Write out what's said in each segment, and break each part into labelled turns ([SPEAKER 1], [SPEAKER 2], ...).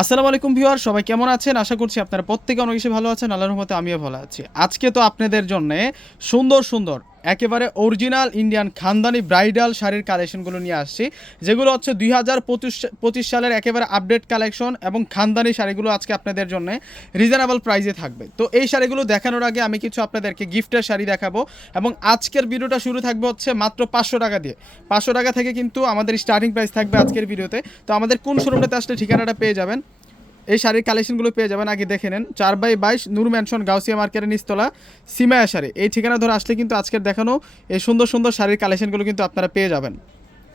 [SPEAKER 1] আসসালামু আলাইকুম ভিউয়ার, সবাই কেমন আছেন? আশা করছি আপনারা প্রত্যেকে অনেক বেশি ভালো আছেন, আল্লাহর রহমতে আমিও ভালো আছি। আজকে তো আপনাদের জন্য সুন্দর সুন্দর একেবারে অরিজিনাল ইন্ডিয়ান খানদানি ব্রাইডাল শাড়ির কালেকশনগুলো নিয়ে আসছি। যেগুলো হচ্ছে দুই হাজার পঁচিশ সালের একেবারে আপডেট কালেকশন এবং খানদানি শাড়িগুলো আজকে আপনাদের জন্য রিজনেবল প্রাইসে থাকবে। তো এই শাড়িগুলো দেখানোর আগে আমি কিছু আপনাদেরকে গিফটের শাড়ি দেখাবো এবং আজকের ভিডিওটা শুরু থাকবে হচ্ছে মাত্র পাঁচশো টাকা দিয়ে। পাঁচশো টাকা থেকে কিন্তু আমাদের স্টার্টিং প্রাইস থাকবে আজকের ভিডিওতে তো আমাদের কোন শোরুমটাতে আসলে ঠিকানাটা পেয়ে যাবেন? এই শাড়ির কালেকশনগুলো পেয়ে যাবেন, আগে দেখে নেন। চার বাই বাইশ, নূর ম্যানশন গাউসিয়া মার্কেটের নিচতলা, সিমায়া শাড়ি। এই ঠিকানা ধরে আসলে কিন্তু আজকের দেখানো এই সুন্দর সুন্দর শাড়ির কালেকশনগুলো কিন্তু আপনারা পেয়ে যাবেন।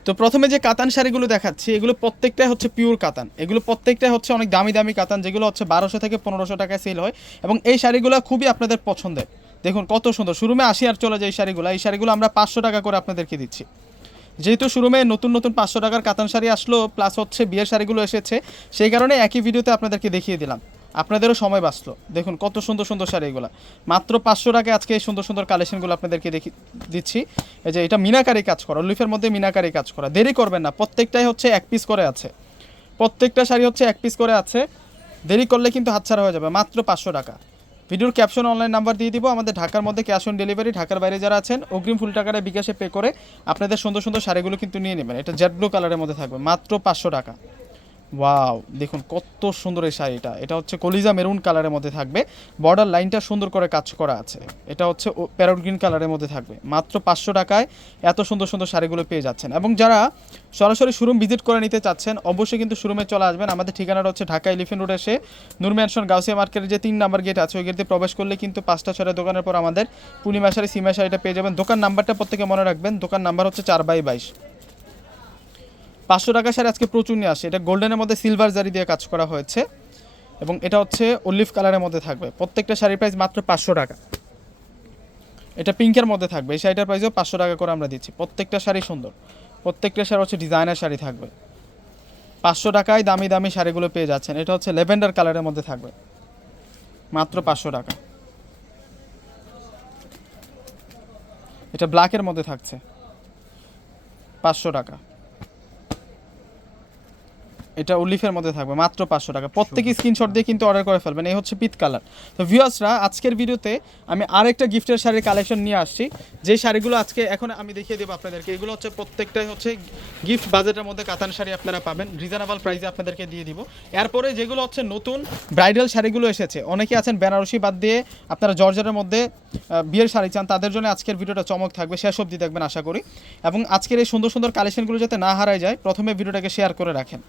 [SPEAKER 1] তো প্রথমে যে কাতান শাড়িগুলো দেখাচ্ছি, এগুলো প্রত্যেকটাই হচ্ছে পিওর কাতান। এগুলো প্রত্যেকটাই হচ্ছে অনেক দামি দামি কাতান, যেগুলো হচ্ছে বারোশো থেকে পনেরোশো টাকায় সেল হয়। এবং এই শাড়িগুলো খুবই আপনাদের পছন্দের। দেখুন কত সুন্দর। শুরুমে আসি আর চলে যায় এই শাড়িগুলো। এই শাড়িগুলো আমরা পাঁচশো টাকা করে আপনাদেরকে দিচ্ছি। যেহেতু শুরুমে নতুন নতুন পাঁচশো টাকার কাতান শাড়ি আসলো প্লাস হচ্ছে বিয়ের শাড়িগুলো এসেছে, সেই কারণে একই ভিডিওতে আপনাদেরকে দেখিয়ে দিলাম। আপনাদেরও সময় বাঁচলো। দেখুন কত সুন্দর সুন্দর শাড়িগুলো মাত্র পাঁচশো টাকায় আজকে এই সুন্দর সুন্দর কালেকশনগুলো আপনাদেরকে দেখি, দিচ্ছি। এই যে এটা মিনাকারি কাজ করা লিফের মধ্যে মিনাকারি কাজ করা। দেরি করবেন না, প্রত্যেকটাই হচ্ছে এক পিস করে আছে। প্রত্যেকটা শাড়ি হচ্ছে এক পিস করে আছে। দেরি করলে কিন্তু হাতছাড়া হয়ে যাবে, মাত্র পাঁচশো টাকা। ভিডিওর ক্যাপশন অনলাইন নাম্বার দিয়ে দিব। আমাদের ঢাকার মধ্যে ক্যাশ অন ডেলিভারি ঢাকার বাইরে যারা আছেন, অগ্রিম ফুল টাকাটা বিকাশে পে করে আপনাদের সুন্দর সুন্দর শাড়িগুলো কিন্তু নিয়ে নেবেন। এটা জেড ব্লু কালারের মধ্যে থাকবে, মাত্র পাঁচশো টাকা। ওয়াও দেখুন, কত সুন্দর এই শাড়িটা এটা। হচ্ছে কলিজা মেরুন কালারের মধ্যে থাকবে। বর্ডার লাইনটা সুন্দর করে কাজ করা আছে। এটা হচ্ছে প্যারট গ্রিন কালারের মধ্যে থাকবে। মাত্র পাঁচশো টাকায় এত সুন্দর সুন্দর শাড়িগুলো পেয়ে যাচ্ছেন। এবং যারা সরাসরি শোরুম ভিজিট করে নিতে চাচ্ছেন, অবশ্যই কিন্তু শোরুমে চলে আসবেন। আমাদের ঠিকানাটা হচ্ছে ঢাকা এলিফেন্ট রোড এসে নূর ম্যানশন গাউসিয়া মার্কেটের যে তিন নাম্বার গেট আছে, ওই গেটে প্রবেশ করলে কিন্তু পাঁচটা ছড়া দোকানের পর আমাদের পূর্ণিমা শাড়ি, সিমা শাড়িটা পেয়ে যাবেন। দোকান নাম্বারটা প্রত্যেকে মনে রাখবেন। দোকান নাম্বার হচ্ছে চার বাই বাইশ। পাঁচশো টাকা শাড়ি আজকে প্রচুর নিয়ে আসে। এটা গোল্ডেনের মধ্যে সিলভার জারি দিয়ে কাজ করা হয়েছে। এবং এটা হচ্ছে অলিভ কালারের মধ্যে থাকবে। প্রত্যেকটা শাড়ির প্রাইস মাত্র পাঁচশো টাকা। এটা পিঙ্কের মধ্যে থাকবে। এই শাড়িটার প্রাইসও পাঁচশো টাকা করে আমরা দিচ্ছি। প্রত্যেকটা শাড়ি সুন্দর। প্রত্যেকটা শাড়ি হচ্ছে ডিজাইনার শাড়ি থাকবে। পাঁচশো টাকায় দামি দামি শাড়িগুলো পেয়ে যাচ্ছেন। এটা হচ্ছে লেভেন্ডার কালারের মধ্যে থাকবে। মাত্র পাঁচশো টাকা। এটা ব্ল্যাকের মধ্যে থাকছে। পাঁচশো টাকা। এটা উলিফের মধ্যে থাকবে, মাত্র পাঁচশো টাকা। প্রত্যেকে স্ক্রিনশট দিয়ে কিন্তু অর্ডার করে ফেলবেন, এই হচ্ছে পিত কালার তো ভিউয়ার্সরা আজকের ভিডিওতে আমি আরেকটা গিফটের শাড়ির কালেকশন নিয়ে আসছি। যে শাড়িগুলো আজকে এখন আমি দেখিয়ে দেবো আপনাদেরকে, এগুলো হচ্ছে প্রত্যেকটাই হচ্ছে গিফট বাজেটের মধ্যে কাতান শাড়ি আপনারা পাবেন। রিজনেবল প্রাইসে আপনাদেরকে দিয়ে দিব। এরপরে যেগুলো হচ্ছে নতুন ব্রাইডাল শাড়িগুলো এসেছে অনেকে আছেন বেনারসি বাদ দিয়ে আপনারা জর্জারের মধ্যে বিয়ের শাড়ি চান, তাদের জন্য আজকের ভিডিওটা চমক থাকবে, শেষ অবধি দেখবেন, আশা করি। এবং আজকের এই সুন্দর সুন্দর কালেকশনগুলো যাতে না হারায় যায়, প্রথমে ভিডিওটাকে শেয়ার করে রাখেন।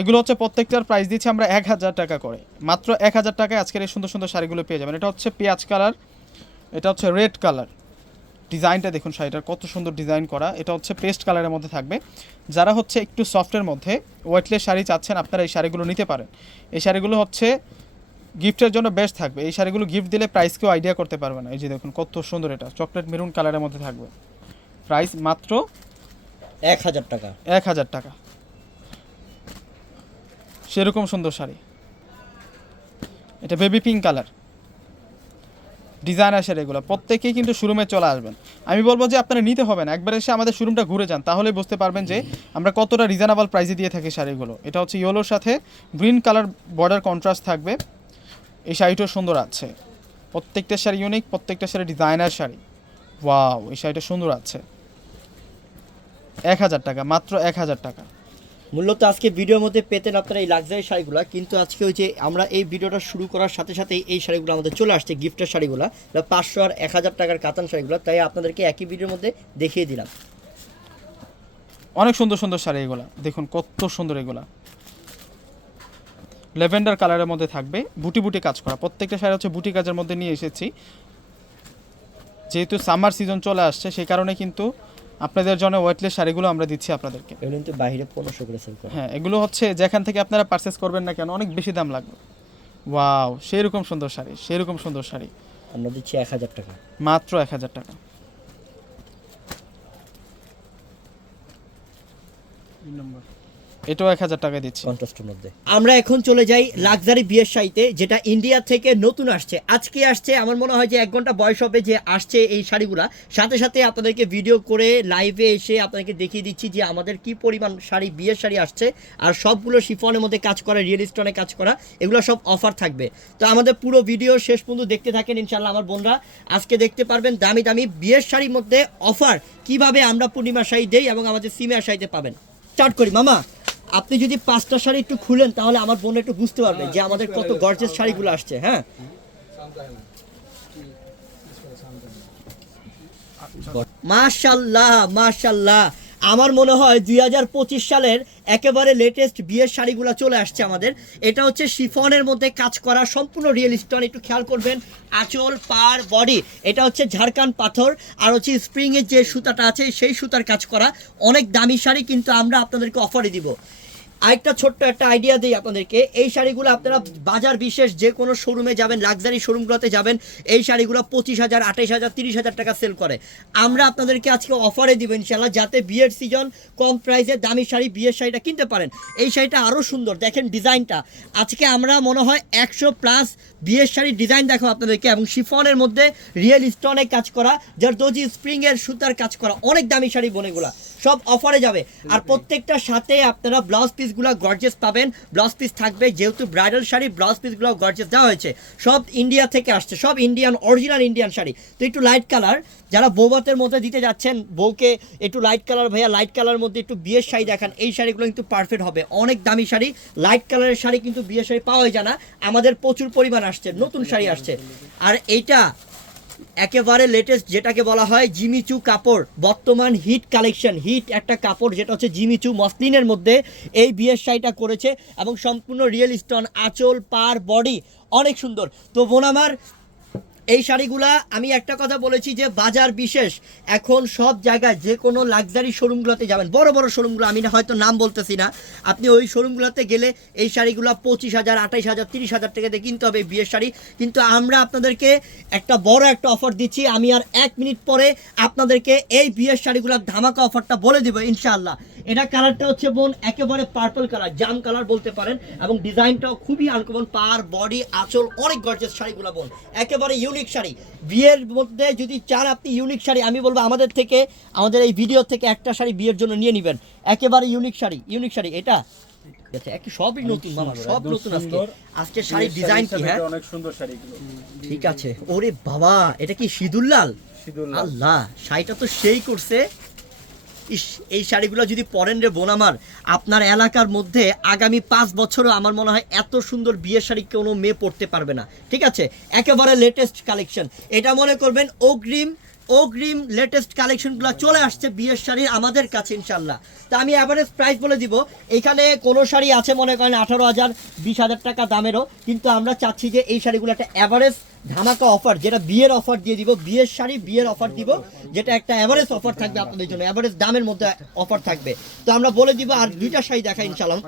[SPEAKER 1] এগুলো হচ্ছে প্রত্যেকটার প্রাইস দিচ্ছি আমরা এক হাজার টাকা করে। মাত্র এক হাজার টাকায় আজকের এই সুন্দর সুন্দর শাড়িগুলো পেয়ে যাবেন। এটা হচ্ছে পেঁয়াজ কালার এটা হচ্ছে রেড কালার ডিজাইনটা দেখুন শাড়িটার কত সুন্দর ডিজাইন করা। এটা হচ্ছে পেস্ট কালারের মধ্যে থাকবে। যারা হচ্ছে একটু সফটের মধ্যে ওয়েটলেস শাড়ি চাচ্ছেন আপনারা এই শাড়িগুলো নিতে পারেন। এই শাড়িগুলো হচ্ছে গিফটের জন্য বেস্ট থাকবে। এই শাড়িগুলো গিফট দিলে প্রাইস কেউ আইডিয়া করতে পারবে না। এই যে দেখুন কত সুন্দর এটা। চকলেট মেরুন কালারের মধ্যে থাকবে। প্রাইস মাত্র
[SPEAKER 2] এক হাজার টাকা।
[SPEAKER 1] এক হাজার টাকা। সেরকম সুন্দর শাড়ি। এটা baby pink colour designer sari এগুলো। প্রত্যেকেই কিন্তু শোরুমে চলে আসবেন। আমি বলব যে আপনারা নিতে হবে না। একবার এসে আমাদের শোরুমটা ঘুরে যান, তাহলেই বুঝতে পারবেন যে আমরা কতটা রিজনেবল প্রাইসে দিয়ে থাকি শাড়িগুলো। এটা হচ্ছে ইয়েলোর সাথে গ্রিন কালার বর্ডার কন্ট্রাস্ট থাকবে। এই শাড়িটাও সুন্দর আছে। প্রত্যেকটা শাড়ি ইউনিক প্রত্যেকটা শাড়ি ডিজাইনার শাড়ি। ওয়াও এই শাড়িটা সুন্দর আছে। এক হাজার টাকা, মাত্র এক হাজার টাকা।
[SPEAKER 2] মূলত আজকে ভিডিওর মধ্যে পেতেন আপনারা এই লাক্সারি শাড়িগুলো, কিন্তু আজকে ওই যে আমরা এই ভিডিওটা শুরু করার সাথে সাথে এই শাড়িগুলো আমাদের চলে আসছে গিফটের শাড়িগুলো পাঁচশো আর এক হাজার টাকার কাতান শাড়িগুলো, তাই আপনাদেরকে একই ভিডিওর মধ্যে দেখিয়ে দিলাম।
[SPEAKER 1] অনেক সুন্দর সুন্দর শাড়ি এগুলা, দেখুন কত সুন্দর এগুলা। ল্যাভেন্ডার কালারের মধ্যে থাকবে, বুটি বুটি কাজ করা, প্রত্যেকটা শাড়ি হচ্ছে বুটি কাজের মধ্যে নিয়ে এসেছি। যেহেতু সামার সিজন চলে আসছে সেই কারণে কিন্তু আপনাদের জন্য ওয়েটলেস শাড়িগুলো আমরা দিচ্ছি আপনাদেরকে।
[SPEAKER 2] এগুলো কিন্তু বাইরে পনেরোশো করে সেল
[SPEAKER 1] হ্যাঁ এগুলো হচ্ছে যেখান থেকে আপনারা পারচেস করবেন না কেন অনেক বেশি দাম লাগবে। ওয়াও সেই রকম সুন্দর শাড়ি সেই রকম সুন্দর শাড়ি।
[SPEAKER 2] আমরা দিচ্ছি এক হাজার টাকা।
[SPEAKER 1] মাত্র এক হাজার টাকা। এটাও এক হাজার টাকা দিচ্ছি।
[SPEAKER 2] কন্ট্রাস্টের মধ্যে। আমরা এখন চলে যাই লাক্সারি বিয়ের শাড়িতে, যেটা ইন্ডিয়া থেকে নতুন আসছে। আজকে আসছে, আমার মনে হয় যে এক ঘণ্টা বয়স হবে যে আসছে এই শাড়িগুলা। সাথে সাথে আপনাদেরকে ভিডিও করে লাইভে এসে আপনাদেরকে দেখিয়ে দিচ্ছি যে আমাদের কি পরিমাণ শাড়ি, বিয়ের শাড়ি আসছে। আর সবগুলো শিফনের মধ্যে কাজ করা রিয়েল স্টোনে কাজ করা, এগুলো সব অফার থাকবে। তো আমাদের পুরো ভিডিও শেষ পর্যন্ত দেখতে থাকেন ইনশাল্লাহ আমার বোনরা। আজকে দেখতে পারবেন দামি দামি বিয়ের শাড়ির মধ্যে অফার কীভাবে আমরা পূর্ণিমা শাড়ি দেই এবং আমাদের সিমিয়া শাড়িতে পাবেন। স্টার্ট করি, মামা। আপনি যদি পাঁচটা শাড়ি একটু খুলেন তাহলে আমার বোন একটু বুঝতে পারবে যে আমাদের কত গর্জেস শাড়িগুলো আসছে হ্যাঁ? মাশাল্লাহ মাশাল্লাহ। আমার মনে হয় দুই হাজার পঁচিশ সালের একেবারে লেটেস্ট বিয়ের শাড়িগুলো চলে আসছে আমাদের। এটা হচ্ছে শিফনের মধ্যে কাজ করা সম্পূর্ণ রিয়েল স্টোন একটু খেয়াল করবেন। আঁচল পার বডি এটা হচ্ছে ঝাড়খান পাথর আর হচ্ছে স্প্রিংয়ের যে সুতাটা আছে সেই সুতার কাজ করা। অনেক দামি শাড়ি কিন্তু আমরা আপনাদেরকে অফারে দিব। আরেকটা ছোট্ট একটা আইডিয়া দিই আপনাদেরকে। এই শাড়িগুলো আপনারা বাজার বিশেষ যে কোনো শোরুমে যাবেন লাক্সারি শোরুমগুলোতে যাবেন এই শাড়িগুলো পঁচিশ হাজার আঠাইশ হাজার তিরিশ হাজার টাকা সেল করে। আমরা আপনাদেরকে আজকে অফারে দিব ইনশাল্লাহ যাতে বিয়ের সিজন কম প্রাইসে দামি শাড়ি বিয়ের শাড়িটা কিনতে পারেন। এই শাড়িটা আরও সুন্দর দেখেন ডিজাইনটা। আজকে আমরা মনে হয় একশো প্লাস বিয়ের শাড়ির ডিজাইন দেখো আপনাদেরকে এবং শিফনের মধ্যে রিয়েল স্টোনে কাজ করা যার দোজি স্প্রিংয়ের সুতার কাজ করা অনেক দামি শাড়ি বোনেগুলা সব অফারে যাবে। আর প্রত্যেকটার সাথে আপনারা ব্লাউজ পিসগুলো গর্জেস পাবেন। ব্লাউজ পিস থাকবে, যেহেতু ব্রাইডাল শাড়ি ব্লাউজ পিসগুলো গর্জেস দেওয়া হয়েছে। সব ইন্ডিয়া থেকে আসছে, সব ইন্ডিয়ান অরিজিনাল ইন্ডিয়ান শাড়ি। তো একটু লাইট কালার যারা বৌবাতের মধ্যে দিতে যাচ্ছেন, বউকে একটু লাইট কালার ভাইয়া লাইট কালার মধ্যে একটু বিয়ের শাড়ি দেখান, এই শাড়িগুলো কিন্তু পারফেক্ট হবে। অনেক দামি শাড়ি লাইট কালারের শাড়ি কিন্তু বিয়ের শাড়ি পাওয়া যায় না। আমাদের প্রচুর পরিমাণ আসছে, নতুন শাড়ি আসছে। আর এইটা একেবারে লেটেস্ট যেটাকে বলা হয় জিমিচু কাপড়, বর্তমান হিট কালেকশন হিট একটা কাপড় যেটা হচ্ছে জিমিচু মসলিনের মধ্যে এই বিয়ের শাড়িটা করেছে এবং সম্পূর্ণ রিয়েল স্টোন আঁচল, পার বডি অনেক সুন্দর। তো বোন আমার এই শাড়িগুলা আমি একটা কথা বলেছি যে বাজার বিশেষ, এখন সব জায়গায় যে কোনো লাক্সারি শোরুমগুলোতে যাবেন। বড় বড় শোরুমগুলো আমি হয়তো নাম বলতেছি না। আপনি ওই শোরুমগুলোতে গেলে এই শাড়িগুলো পঁচিশ হাজার, আঠাইশ হাজার, তিরিশ হাজার টাকাতে কিনতে হবে বিয়ের শাড়ি। কিন্তু আমরা আপনাদেরকে একটা বড় একটা অফার দিচ্ছি। আমি আর এক মিনিট পরে আপনাদেরকে এই বিয়ের শাড়িগুলোর ধামাকা অফারটা বলে দেবো, ইনশাআল্লাহ। এটা কালারটা হচ্ছে বোন একেবারে পার্পল কালার জাম কালার বলতে পারেন এবং ডিজাইনটাও খুবই আনকমন পার বডি আঁচল অনেক গর্জেস শাড়িগুলো বোন। একেবারে ইউনিক শাড়ি। বিয়ের মধ্যে যদি চান আপনি ইউনিক শাড়ি আমি বলব আমাদের থেকে আমাদের এই ভিডিও থেকে একটা শাড়ি বিয়ের জন্য নিয়ে নেবেন। একেবারে ইউনিক শাড়ি ইউনিক শাড়ি। এটা সবই নতুন মামা সব নতুন আজকে। আজকে শাড়ির ডিজাইন কি হ্যাঁ?
[SPEAKER 3] অনেক সুন্দর শাড়িগুলো।
[SPEAKER 2] ঠিক আছে। ওরে বাবা এটা কি
[SPEAKER 3] সিঁদুর
[SPEAKER 2] আল্লাহ শাড়িটা তো সেই করছে। ইস, এই শাড়িগুলো যদি পরেন রে বোন আমার, আপনার এলাকার মধ্যে আগামী পাঁচ বছরও আমার মনে হয় এত সুন্দর বিয়ের শাড়ি কোনো মেয়ে পরতে পারবে না, ঠিক আছে? একেবারে লেটেস্ট কালেকশন এটা মনে করবেন অগ্রিম অগ্রিম লেটেস্ট কালেকশনগুলো চলে আসছে বিয়ের শাড়ির আমাদের কাছে ইনশাল্লাহ তা আমি অ্যাভারেজ প্রাইস বলে দিব। এখানে কোনো শাড়ি আছে মনে করেন আঠারো হাজার, বিশ হাজার টাকা দামেরও, কিন্তু আমরা চাচ্ছি যে এই শাড়িগুলো একটা অ্যাভারেজ ধামাকা অফার যেটা বিয়ের অফার দিয়ে দিব, বিয়ের শাড়ি, বিয়ের অফার দিব, যেটা একটা অ্যাভারেজ অফার থাকবে আপনাদের জন্য অ্যাভারেজ দামের মধ্যে অফার থাকবে। তো আমরা বলে দিব আর দুইটা শাড়ি দেখাই ইনশাল্লাহ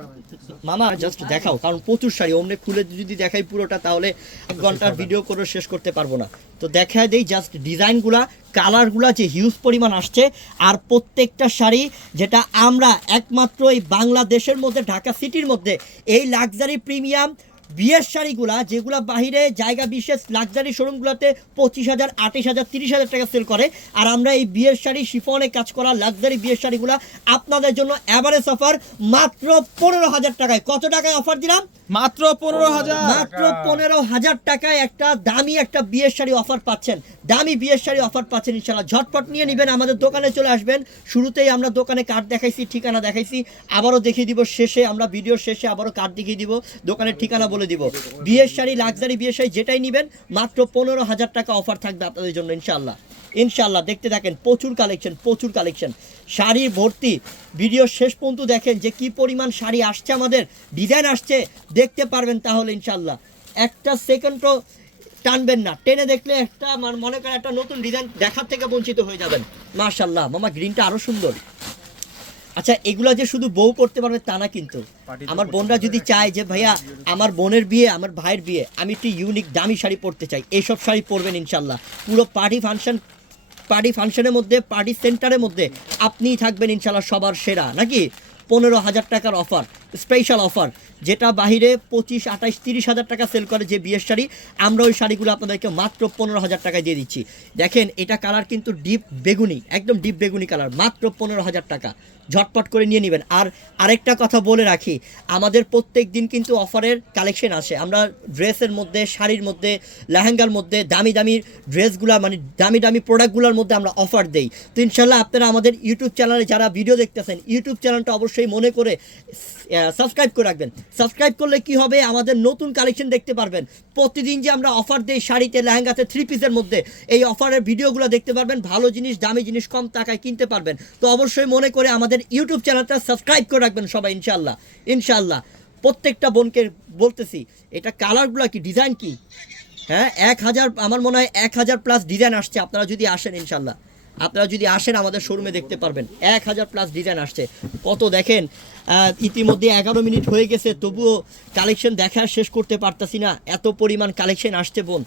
[SPEAKER 2] মামা জাস্ট দেখাও, কারণ প্রচুর শাড়ি, অমনে খুলে যদি দেখাই পুরোটা, তাহলে এক ঘণ্টার ভিডিও করে শেষ করতে পারব না। তো দেখা দেই জাস্ট ডিজাইনগুলা কালারগুলা যে হিউজ পরিমাণ আসছে, আর প্রত্যেকটা শাড়ি যেটা আমরা একমাত্র এই বাংলাদেশের মধ্যে, ঢাকা সিটির মধ্যে, এই লাক্সারি প্রিমিয়াম বিয়ের শাড়িগুলা যেগুলো বাহিরে জায়গা বিশেষ লাক্সারি শোরুমগুলোতে পঁচিশ হাজার আঠাশ হাজার তিরিশ হাজার টাকা সেল করে। আর আমরা এই বিয়ের শাড়ি শিফনে কাজ করা লাক্সারি বিয়ের শাড়িগুলা আপনাদের জন্য অ্যাভারেজ অফার মাত্র পনেরো হাজার টাকায়। কত টাকায় অফার দিলাম?
[SPEAKER 1] মাত্র পনেরো হাজার।
[SPEAKER 2] মাত্র পনেরো হাজার টাকায় একটা দামি একটা বিয়ের শাড়ি অফার পাচ্ছেন। দামি বিয়ের শাড়ি অফার পাচ্ছেন ইনশাল্লাহ ঝটপট নিয়ে নেবেন আমাদের দোকানে চলে আসবেন। শুরুতেই আমরা দোকানে কার্ড দেখাইছি ঠিকানা দেখাইছি। আবারও দেখিয়ে দিব শেষে আমরা ভিডিওর শেষে আবারও কার্ড দেখিয়ে দিব। দোকানের ঠিকানা বলে দিব। বিয়ের শাড়ি লাক্সারি বিয়ের শাড়ি যেটাই নেবেন, মাত্র পনেরো হাজার টাকা অফার থাকবে আপনাদের জন্য ইনশাল্লাহ ইনশাল্লাহ দেখতে থাকেন, প্রচুর কালেকশন প্রচুর কালেকশন শাড়ি ভর্তি ভিডিও শেষ পর্যন্ত দেখেন যে কি পরিমাণ শাড়ি আসছে আমাদের ডিজাইন আসছে, দেখতে পারবেন তাহলে ইনশাল্লাহ একটা সেকেন্ডও টানবেন না, টেনে দেখলে একটা মানে করেন একটা নতুন ডিজাইন দেখার থেকে বঞ্চিত হয়ে যাবেন। মাশাল্লাহ মামা গ্রিনটা আরও সুন্দর। আচ্ছা এগুলা যে শুধু বউ পড়তে পারবে তা না কিন্তু। আমার বোনরা যদি চায় যে ভাইয়া আমার বোনের বিয়ে আমার ভাইয়ের বিয়ে আমি একটু ইউনিক দামি শাড়ি পরতে চাই। এইসব শাড়ি পরবেন ইনশাল্লাহ। পুরো পার্টি ফাংশন পার্টি ফাংশনের মধ্যে পার্টি সেন্টারের মধ্যে আপনিই থাকবেন ইনশাল্লাহ সবার সেরা। নাকি? পনেরো হাজার টাকার অফার স্পেশাল অফার যেটা বাহিরে পঁচিশ আঠাশ তিরিশ হাজার টাকা সেল করে যে বিয়ের শাড়ি আমরা ওই শাড়িগুলো আপনাদেরকে মাত্র পনেরো হাজার টাকায় দিয়ে দিচ্ছি। দেখেন এটা কালার কিন্তু ডিপ বেগুনি একদম ডিপ বেগুনি কালার মাত্র পনেরো হাজার টাকা। ঝটপট করে নিয়ে নেবেন। আর আরেকটা কথা বলে রাখি, আমাদের প্রত্যেক দিন কিন্তু অফারের কালেকশন আসে। আমরা ড্রেসের মধ্যে, শাড়ির মধ্যে, লেহেঙ্গার মধ্যে, দামি দামি ড্রেসগুলো মানে দামি দামি প্রোডাক্টগুলোর মধ্যে আমরা অফার দেই। তো ইনশাল্লাহ আপনারা আমাদের ইউটিউব চ্যানেলে যারা ভিডিও দেখতেছেন, ইউটিউব চ্যানেলটা অবশ্যই মনে করে সাবস্ক্রাইব করে রাখবেন। সাবস্ক্রাইব করলে কি হবে? আমাদের নতুন কালেকশন দেখতে পারবেন। প্রতিদিন যে আমরা অফার দেই শাড়িতে, লেহেঙ্গাতে থ্রি পিসের মধ্যে, এই অফারের ভিডিওগুলো দেখতে পারবেন। ভালো জিনিস, দামি জিনিস কম টাকায় কিনতে পারবেন। তো অবশ্যই মনে করে আমাদের ইউটিউব চ্যানেলটা সাবস্ক্রাইব করে রাখবেন সবাই ইনশাল্লাহ ইনশাল্লাহ প্রত্যেকটা বোনকে বলতেছি, এটা কালারগুলো কি ডিজাইন কি? হ্যাঁ এক হাজার, আমার মনে হয় এক হাজার প্লাস ডিজাইন আসছে, আপনারা যদি আসেন ইনশাল্লাহ আপনারা যদি আসেন আমাদের শোরুমে দেখতে পারবেন, এক হাজার প্লাস ডিজাইন আসছে। কত দেখেন ইতিমধ্যে এগারো মিনিট হয়ে গেছে, তবুও কালেকশন দেখা শেষ করতে পারতাছি না। এত পরিমাণ কালেকশন আসছে, বোন।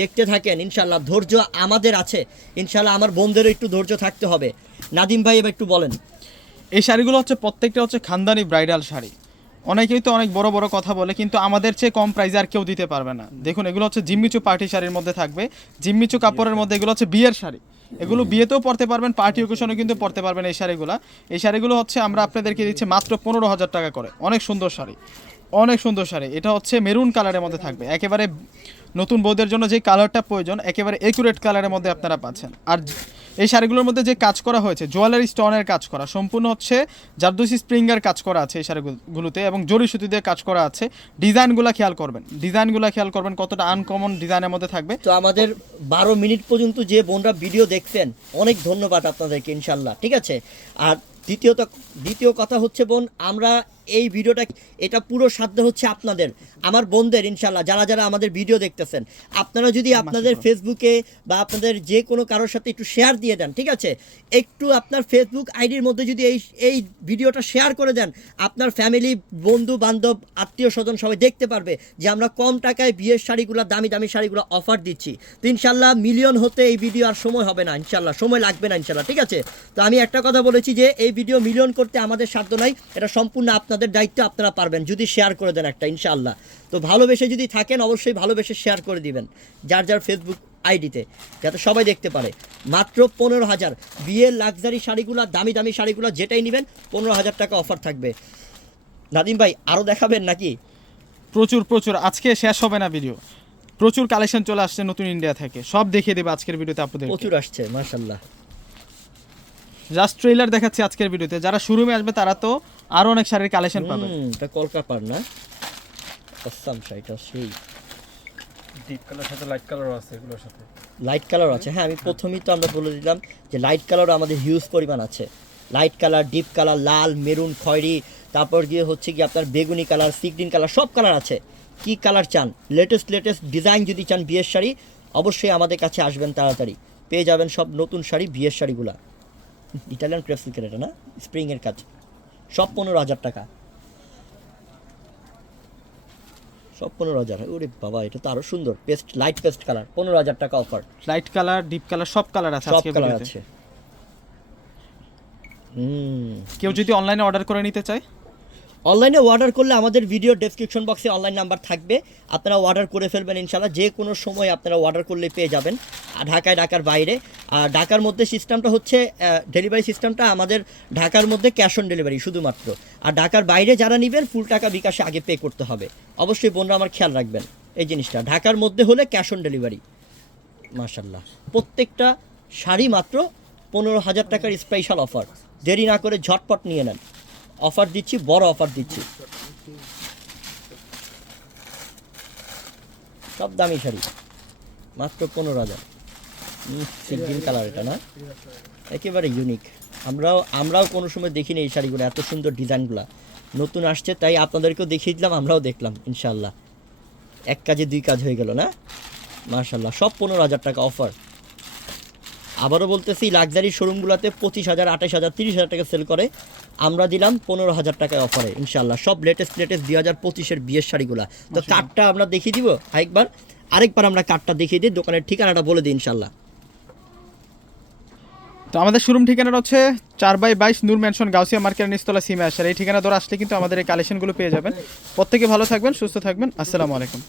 [SPEAKER 2] দেখতে থাকেন ইনশাল্লাহ ধৈর্য আমাদের আছে। ইনশাল্লাহ আমার বোনদেরও একটু ধৈর্য থাকতে হবে। নাদিম ভাই, এবার একটু বলেন।
[SPEAKER 1] এই শাড়িগুলো হচ্ছে প্রত্যেকটা হচ্ছে খানদানি ব্রাইডাল শাড়ি। অনেকেই তো অনেক বড় বড় কথা বলে কিন্তু আমাদের চেয়ে কম প্রাইসে আর কেউ দিতে পারবে না। দেখুন এগুলো হচ্ছে জিম্মিচু পার্টি শাড়ির মধ্যে থাকবে। জিম্মিচু কাপড়ের মধ্যে এগুলো হচ্ছে বিয়ের শাড়ি। এগুলো বিয়েতেও পরতে পারবেন পার্টি ওকেশনেও কিন্তু পরতে পারবেন এই শাড়িগুলো। এই শাড়িগুলো হচ্ছে আমরা আপনাদেরকে দিচ্ছি মাত্র পনেরো হাজার টাকা করে। অনেক সুন্দর শাড়ি। অনেক সুন্দর শাড়ি। এটা হচ্ছে মেরুন কালারের মধ্যে থাকবে। একেবারে নতুন বউদের জন্য যে কালারটা প্রয়োজন একেবারে একুরেট কালারের মধ্যে আপনারা পাচ্ছেন। আর এই শাড়িগুলোর মধ্যে যে কাজ করা হয়েছে, জুয়েলারি স্টোনের কাজ করা, সম্পূর্ণ হচ্ছে জারদোসি স্প্রিঙ্গার কাজ করা আছে এই শাড়িগুলোতে এবং জরি সুতি দিয়ে কাজ করা আছে। ডিজাইনগুলো খেয়াল করবেন। ডিজাইনগুলো খেয়াল করবেন, কতটা আনকমন ডিজাইনের মধ্যে থাকবে।
[SPEAKER 2] তো আমাদের বারো মিনিট পর্যন্ত যে বোনরা ভিডিও দেখছেন অনেক ধন্যবাদ আপনাদেরকে, ইনশাল্লাহ, ঠিক আছে? আর দ্বিতীয়ত, দ্বিতীয় কথা হচ্ছে বোন, আমরা এই ভিডিওটা এটা পুরো সাধ্য হচ্ছে আপনাদের আমার বোনদের ইনশাল্লাহ যারা যারা আমাদের ভিডিও দেখতেছেন। আপনারা যদি আপনাদের ফেসবুকে বা আপনাদের যে কোনো কারোর সাথে একটু শেয়ার দিয়ে দেন ঠিক আছে? একটু আপনার ফেসবুক আইডির মধ্যে যদি এই এই ভিডিওটা শেয়ার করে দেন আপনার ফ্যামিলি বন্ধু বান্ধব আত্মীয় স্বজন সবাই দেখতে পারবে যে আমরা কম টাকায় বিয়ের শাড়িগুলো দামি দামি শাড়িগুলো অফার দিচ্ছি। তো ইনশাল্লাহ মিলিয়ন হতে এই ভিডিও আর সময় হবে না ইনশাল্লাহ সময় লাগবে না ইনশাল্লাহ ঠিক আছে? তো আমি একটা কথা বলেছি যে এই ভিডিও মিলিয়ন করতে আমাদের সাধ্য নাই এটা সম্পূর্ণ আপনাদের দায়িত্ব আপনারা পারবেন যদি শেয়ার করে দেন একটা ইনশাআল্লাহ। তো ভালোবেসে যদি থাকেন অবশ্যই ভালোবেসে শেয়ার করে দিবেন যার যার ফেসবুক আইডিতে যাতে সবাই দেখতে পারে। মাত্র পনেরো হাজার। বিয়ের লাক্সারি শাড়িগুলো দামি দামি শাড়িগুলো যেটাই নেবেন পনেরো হাজার টাকা অফার থাকবে। নাদিম ভাই আরও দেখাবেন নাকি?
[SPEAKER 1] প্রচুর প্রচুর। আজকে শেষ হবে না ভিডিও প্রচুর কালেকশন চলে আসছে নতুন ইন্ডিয়া থেকে। সব দেখিয়ে দেবে আজকের ভিডিওতে আপনাদের
[SPEAKER 2] প্রচুর আসছে মার্শাল্লাহ
[SPEAKER 1] জাস্ট ট্রেলার দেখাচ্ছি আজকের ভিডিওতে যারা শোরুমে আসবে তারা তো আরও অনেক শাড়ির কালেকশন পাবে
[SPEAKER 2] হুম এটা কলকাতার না? আসাম শাড়িটা সেই।
[SPEAKER 3] ডিপ কালার সাথে লাইট কালারও আছে এগুলোর সাথে।
[SPEAKER 2] লাইট কালার আছে। হ্যাঁ আমি প্রথমেই তো আমরা বলে দিলাম যে লাইট কালার আমাদের হিউজ পরিমাণ আছে। লাইট কালার ডিপ কালার লাল মেরুন খয়েরি তারপর গিয়ে হচ্ছে কি আপনার বেগুনি কালার সিগ্রিন কালার সব কালার আছে। কি কালার চান? লেটেস্ট লেটেস্ট ডিজাইন যদি চান বিয়ের শাড়ি অবশ্যই আমাদের কাছে আসবেন তাড়াতাড়ি। পেয়ে যাবেন সব নতুন শাড়ি বিয়ের শাড়িগুলা। ইটালিয়ান ক্রেপ সিল্কের এটা না? স্প্রিংয়ের কাজ। সব পনেরো হাজার টাকা। সব পনেরো হাজার ওরে বাবা এটা তো আরও সুন্দর। পেস্ট লাইট পেস্ট কালার পনেরো হাজার টাকা offer
[SPEAKER 1] light colour deep colour সব কালার আছে
[SPEAKER 2] সব কালার আছে। হুম।
[SPEAKER 1] কেউ যদি অনলাইনে অর্ডার করে নিতে চায়?
[SPEAKER 2] অনলাইনে অর্ডার করলে আমাদের ভিডিও ডেসক্রিপশন বক্সে অনলাইন নাম্বার থাকবে। আপনারা অর্ডার করে ফেলবেন ইনশাল্লাহ যে কোনো সময় আপনারা অর্ডার করলে পেয়ে যাবেন আর ঢাকায়, ঢাকার বাইরে। আর ঢাকার মধ্যে সিস্টেমটা হচ্ছে ডেলিভারি সিস্টেমটা আমাদের ঢাকার মধ্যে ক্যাশ অন ডেলিভারি শুধুমাত্র। আর ঢাকার বাইরে যারা নেবেন ফুল টাকা বিকাশে আগে পে করতে হবে। অবশ্যই বোনরা আমার খেয়াল রাখবেন এই জিনিসটা। ঢাকার মধ্যে হলে ক্যাশ অন ডেলিভারি মাশাল্লাহ প্রত্যেকটা শাড়ি মাত্র পনেরো হাজার টাকার স্পেশাল অফার দেরি না করে ঝটপট নিয়ে নেন। অফার দিচ্ছি, বড় অফার দিচ্ছি। সব দামি শাড়ি, মাত্র পনেরো হাজার। গ্রিন কালার এটা, না? একেবারে ইউনিক আমরাও আমরাও কোনো সময় দেখিনি এই শাড়িগুলো, এত সুন্দর ডিজাইনগুলো। নতুন আসছে, তাই আপনাদেরকেও দেখিয়ে দিলাম, আমরাও দেখলাম ইনশাল্লাহ এক কাজে দুই কাজ হয়ে গেল, না? মার্শাল্লাহ সব পনেরো হাজার টাকা অফার। আবারও বলতেছি লাক্সারি শোরুমগুলোতে পঁচিশ হাজার, আঠাশ হাজার, তিরিশ হাজার টাকা সেল করে। আমরা দিলাম পনেরো হাজার টাকায় অফারে ইনশাল্লাহ সব লেটেস্ট লেটেস্ট দুই হাজার পঁচিশের বিয়ের শাড়িগুলা। তো কার্ডটা আমরা দেখিয়ে দিব। আরেকবার আরেকবার আমরা কার্ডটা দেখিয়ে দিই দোকানের ঠিকানাটা বলে দিই ইনশাল্লাহ
[SPEAKER 1] তো আমাদের শোরুম ঠিকানাটা হচ্ছে চার বাই বাইশ নূর ম্যানশন গাউসিয়া মার্কেট নিস্তলা সিমে আসার এই ঠিকানা ধরে আসলে কিন্তু আমাদের এই কালেকশনগুলো পেয়ে যাবেন। প্রত্যেকে ভালো থাকবেন সুস্থ থাকবেন। আসসালামু আলাইকুম।